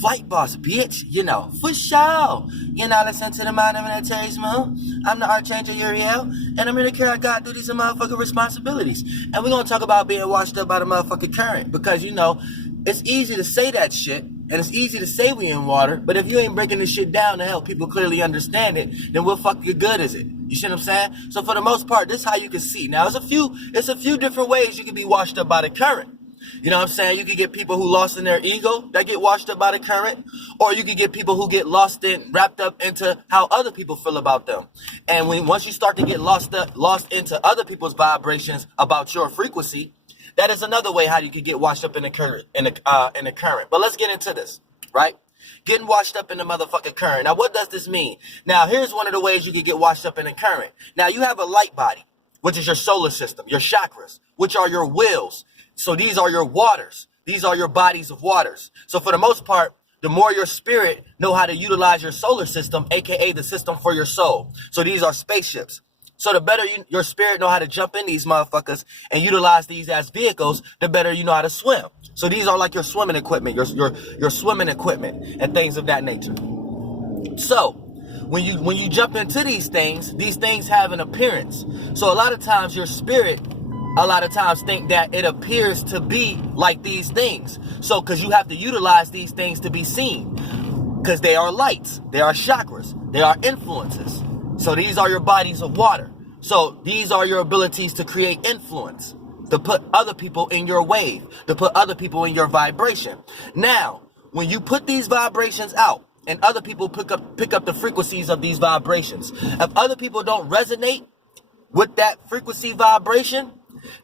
Flight boss, bitch, for sure. You're not listening to the mind of an Terry Smooth. I'm the Archangel Uriel, and I'm here to carry out God duties and motherfucking responsibilities. And we're gonna talk about being washed up by the motherfucking current, because it's easy to say that shit, and it's easy to say we in water, but if you ain't breaking this shit down to help people clearly understand it, then what fucking good is it? You see what I'm saying? So for the most part, this is how you can see. Now, it's a few different ways you can be washed up by the current. You know what I'm saying? You can get people who lost in their ego that get washed up by the current, or you can get people who get wrapped up into how other people feel about them. And once you start to get lost into other people's vibrations about your frequency, that is another way how you can get washed up in the current, in the current. But let's get into this, right? Getting washed up in the motherfucking current. Now, what does this mean? Now, here's one of the ways you can get washed up in the current. Now, you have a light body, which is your solar system, your chakras, which are your wills. So these are your waters. These are your bodies of waters. So for the most part, the more your spirit know how to utilize your solar system, aka the system for your soul. So these are spaceships. So the better your spirit know how to jump in these motherfuckers and utilize these as vehicles, the better you know how to swim. So these are like your swimming equipment, your swimming equipment and things of that nature. So when you jump into these things have an appearance. So a lot of times your spirit think that it appears to be like these things. So because you have to utilize these things to be seen, because they are lights, they are chakras, they are influences. So these are your bodies of water. So these are your abilities to create influence, to put other people in your wave, to put other people in your vibration. Now, when you put these vibrations out and other people pick up the frequencies of these vibrations, if other people don't resonate with that frequency vibration,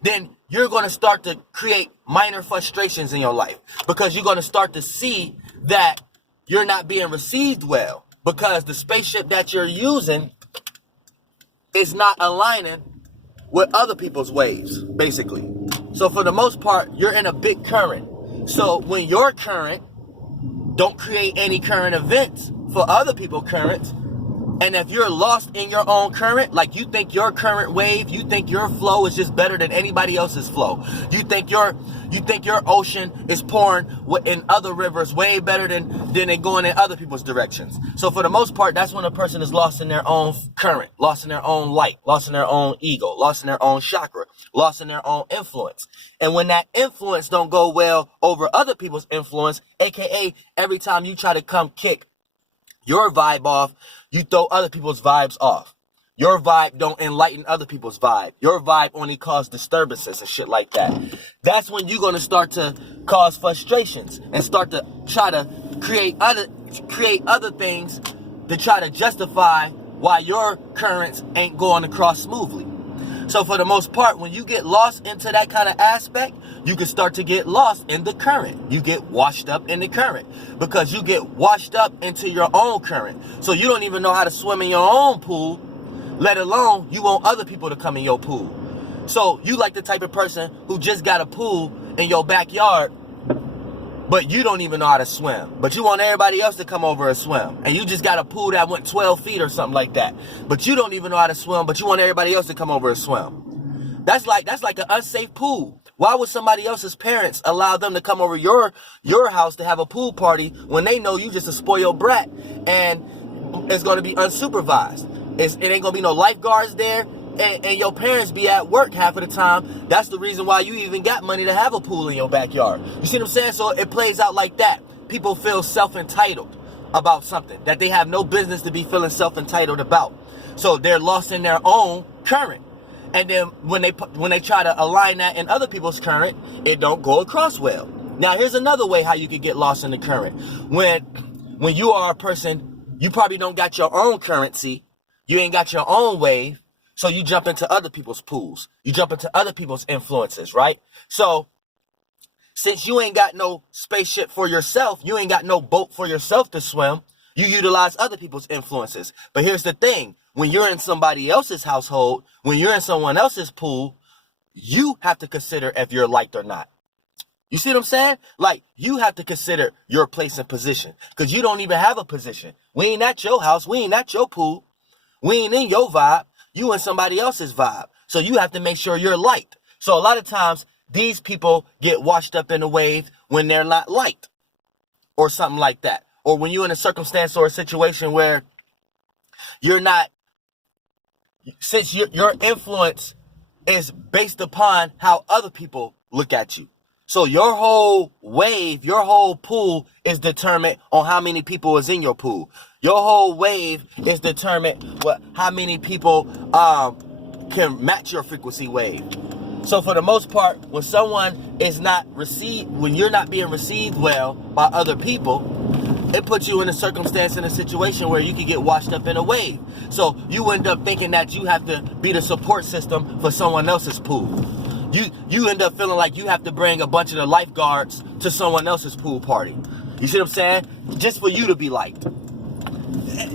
then you're going to start to create minor frustrations in your life, because you're going to start to see that you're not being received well, because the spaceship that you're using is not aligning with other people's waves, basically. So for the most part, you're in a big current. So when your current don't create any current events for other people's currents, and if you're lost in your own current, like you think your current wave, you think your flow is just better than anybody else's flow. You think your ocean is pouring in other rivers way better than it going in other people's directions. So for the most part, that's when a person is lost in their own current, lost in their own light, lost in their own ego, lost in their own chakra, lost in their own influence. And when that influence don't go well over other people's influence, aka every time you try to come kick your vibe off, you throw other people's vibes off. Your vibe don't enlighten other people's vibe. Your vibe only cause disturbances and shit like that. That's when you're going to start to cause frustrations and start to try to create other things to try to justify why your currents ain't going across smoothly. So for the most part, when you get lost into that kind of aspect, you can start to get lost in the current. You get washed up in the current, because you get washed up into your own current. So you don't even know how to swim in your own pool, let alone you want other people to come in your pool. So you like the type of person who just got a pool in your backyard, but you don't even know how to swim. But you want everybody else to come over and swim. And you just got a pool that went 12 feet or something like that. But you don't even know how to swim, but you want everybody else to come over and swim. That's like an unsafe pool. Why would somebody else's parents allow them to come over your house to have a pool party when they know you just a spoiled brat and it's going to be unsupervised? It ain't going to be no lifeguards there. And your parents be at work half of the time. That's the reason why you even got money to have a pool in your backyard. You see what I'm saying? So it plays out like that. People feel self-entitled about something that they have no business to be feeling self-entitled about. So they're lost in their own current. And then when they try to align that in other people's current, it don't go across well. Now here's another way how you can get lost in the current. When you are a person, you probably don't got your own currency. You ain't got your own wave. So you jump into other people's pools. You jump into other people's influences, right? So since you ain't got no spaceship for yourself, you ain't got no boat for yourself to swim, you utilize other people's influences. But here's the thing. When you're in somebody else's household, when you're in someone else's pool, you have to consider if you're liked or not. You see what I'm saying? Like, you have to consider your place and position, because you don't even have a position. We ain't at your house. We ain't at your pool. We ain't in your vibe. You in somebody else's vibe. So you have to make sure you're liked. So a lot of times these people get washed up in the wave when they're not liked. or something like that. Or when you're in a circumstance or a situation where you're not, since your influence is based upon how other people look at you. So your whole wave, your whole pool is determined on how many people is in your pool. Your whole wave is determined how many people can match your frequency wave. So for the most part, when someone is not received, when you're not being received well by other people, it puts you in a circumstance, in a situation where you can get washed up in a wave. So you end up thinking that you have to be the support system for someone else's pool. You end up feeling like you have to bring a bunch of the lifeguards to someone else's pool party. You see what I'm saying? Just for you to be liked.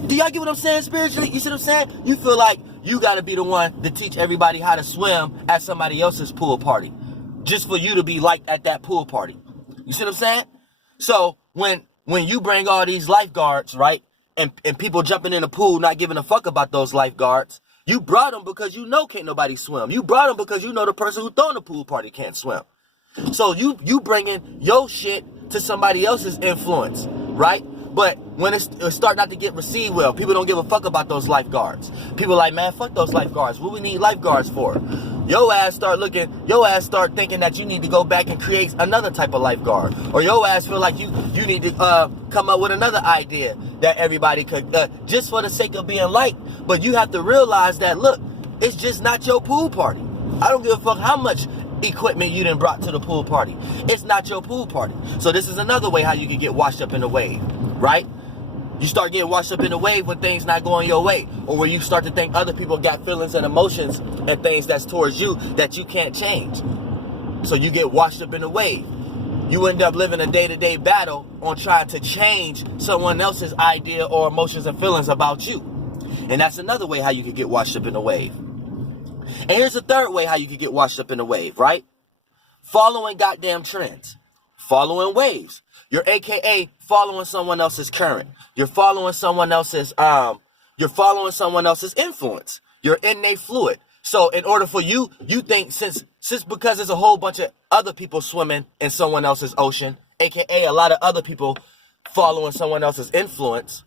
Do y'all get what I'm saying spiritually? You see what I'm saying? You feel like you got to be the one to teach everybody how to swim at somebody else's pool party. Just for you to be liked at that pool party. You see what I'm saying? So when you bring all these lifeguards, right? And people jumping in the pool not giving a fuck about those lifeguards. You brought them because you know can't nobody swim. You brought them because you know the person who throwing the pool party can't swim. So you bringing your shit to somebody else's influence, right? But when it start not to get received well, people don't give a fuck about those lifeguards. People like, man, fuck those lifeguards. What we need lifeguards for? Your ass start thinking that you need to go back and create another type of lifeguard. Or your ass feel like you need to come up with another idea that everybody could, just for the sake of being liked. But you have to realize that, look, it's just not your pool party. I don't give a fuck how much equipment you done brought to the pool party. It's not your pool party. So this is another way how you can get washed up in the wave, right? You start getting washed up in the wave when things not going your way, or where you start to think other people got feelings and emotions and things that's towards you that you can't change. So you get washed up in the wave. You end up living a day-to-day battle on trying to change someone else's idea or emotions and feelings about you. And that's another way how you can get washed up in the wave. And here's a third way how you can get washed up in the wave, right? Following goddamn trends. Following waves. You're AKA following someone else's current. You're following someone else's influence. You're innate fluid. So in order for you think since because there's a whole bunch of other people swimming in someone else's ocean, AKA a lot of other people following someone else's influence,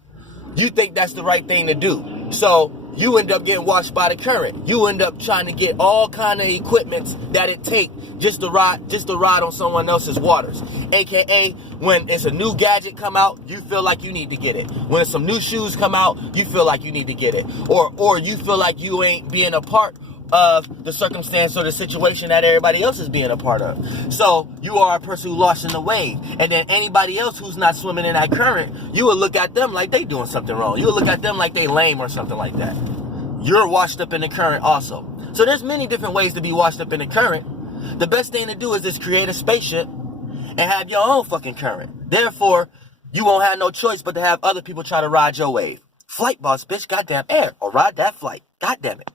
you think that's the right thing to do. So you end up getting washed by the current. You end up trying to get all kind of equipments that it take just to ride on someone else's waters. AKA when it's a new gadget come out, you feel like you need to get it. When some new shoes come out, you feel like you need to get it. Or you feel like you ain't being a part of the circumstance or the situation that everybody else is being a part of. So you are a person who lost in the wave. And then anybody else who's not swimming in that current, you will look at them like they doing something wrong. You will look at them like they lame or something like that. You're washed up in the current also. So there's many different ways to be washed up in the current. The best thing to do is just create a spaceship and have your own fucking current. Therefore, you won't have no choice but to have other people try to ride your wave. Flight boss, bitch, goddamn air, or ride that flight. Goddamn it.